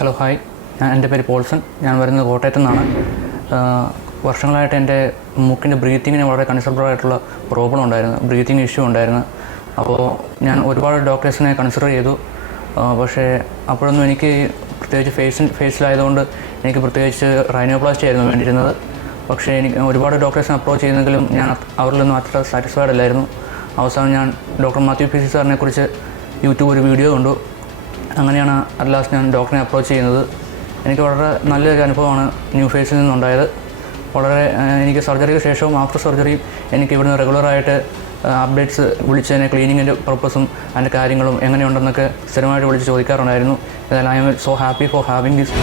Hello hi, എൻ്റെ പേര് പോൾസൺ. ഞാൻ വരുന്നത് കോട്ടയത്തു നിന്നാണ്. വർഷങ്ങളായിട്ട് എൻ്റെ മൂക്കിൻ്റെ ബ്രീത്തിങ്ങിന് വളരെ കൺസിഡറബിൾ ആയിട്ടുള്ള പ്രോബ്ലം ഉണ്ടായിരുന്നു, ബ്രീത്തിങ് ഇഷ്യൂ ഉണ്ടായിരുന്നു. അപ്പോൾ ഞാൻ ഒരുപാട് ഡോക്ടേഴ്സിനെ കൺസിഡർ ചെയ്തു. പക്ഷേ അപ്പോഴൊന്നും എനിക്ക് പ്രത്യേകിച്ച് ഫേസിലായതുകൊണ്ട് എനിക്ക് പ്രത്യേകിച്ച് റൈനോപ്ലാസ്റ്റി ആയിരുന്നു വേണ്ടിയിരുന്നത്. പക്ഷേ എനിക്ക് ഒരുപാട് ഡോക്ടേഴ്സിനെ അപ്രോച്ച് ചെയ്യുന്നെങ്കിലും ഞാൻ അവരിലൊന്നും അത്ര സാറ്റിസ്ഫൈഡ് അല്ലായിരുന്നു. അവസാനം ഞാൻ ഡോക്ടർ മാത്യു പി സി സാറിനെ കുറിച്ച് യൂട്യൂബ് ഒരു വീഡിയോ കണ്ടു. അങ്ങനെയാണ് അറ്റ് ലാസ്റ്റ് ഞാൻ ഡോക്ടറിനെ അപ്രോച്ച് ചെയ്യുന്നത്. എനിക്ക് വളരെ നല്ലൊരു അനുഭവമാണ് ന്യൂ ഫേസിൽ നിന്നുണ്ടായത്. വളരെ എനിക്ക് സർജറിക്ക് ശേഷവും ആഫ്റ്റർ സർജറിയും എനിക്ക് ഇവിടുന്ന് റെഗുലറായിട്ട് അപ്ഡേറ്റ്സ് വിളിച്ച് തന്നെ ക്ലീനിങ്ങിൻ്റെ പർപ്പസും അതിൻ്റെ കാര്യങ്ങളും എങ്ങനെയുണ്ടെന്നൊക്കെ സ്ഥിരമായിട്ട് വിളിച്ച് ചോദിക്കാറുണ്ടായിരുന്നു. I'm so happy for having this